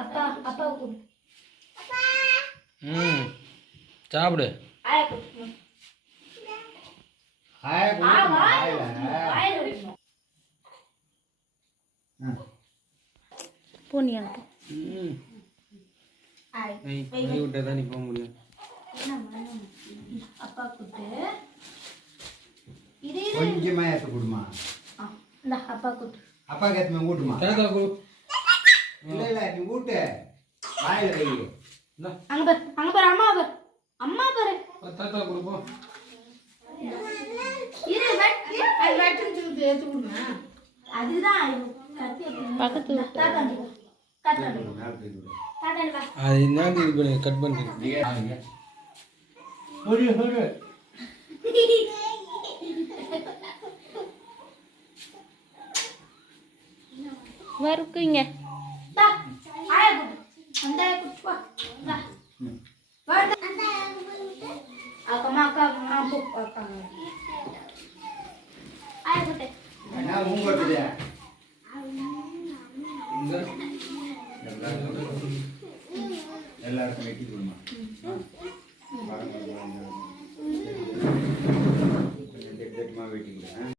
அப்பா அப்பா கூடு. சாப்பிடு. போனியா விட்டாதான் நீ போக முடியும். அப்பா கூட்டு கொஞ்சமா ஏற்ற கொடுமா. அப்பா கூட்டு அப்பா கேட்குமே ஊட்டுமா. இல்ல நீ ஊட்டு வாயில வை. அங்க பாரு அங்க பாரு அம்மா பாரு அம்மா பாரு தாத்தா கொடுப்போம். இரு அது வெட்டு ஏத்து கொடுமா. அதுதான் பக்கத்து தாத்தா தாத்தா தாத்தா அது என்ன இது பண்ணி கட் பண்ணுறீங்க? வருக்குங்க எல்லாருக்கும் வெட்டி கொடுமா. கொஞ்சம் வெட்டி கொடுங்க.